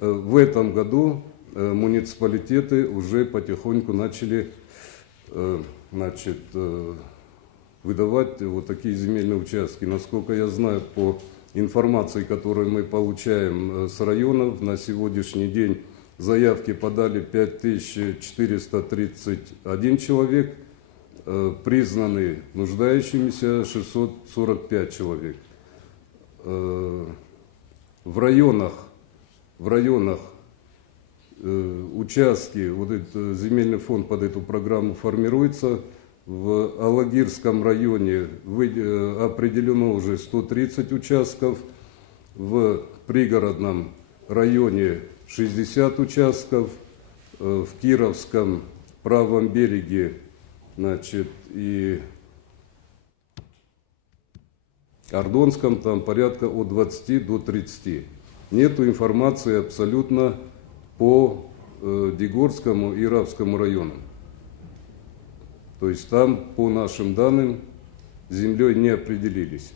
В этом году муниципалитеты уже потихоньку начали выдавать вот такие земельные участки. Насколько я знаю, по информации, которую мы получаем с районов, на сегодняшний день заявки подали 5431 человек, признаны нуждающимися 645 человек. В районах участки, вот этот земельный фонд под эту программу формируется. В Алагирском районе определено уже 130 участков, в пригородном районе 60 участков, в Кировском правом береге, и Ордонском там порядка от 20 до 30. Нету информации абсолютно по Дегорскому и Равскому районам. То есть там, по нашим данным, с землей не определились.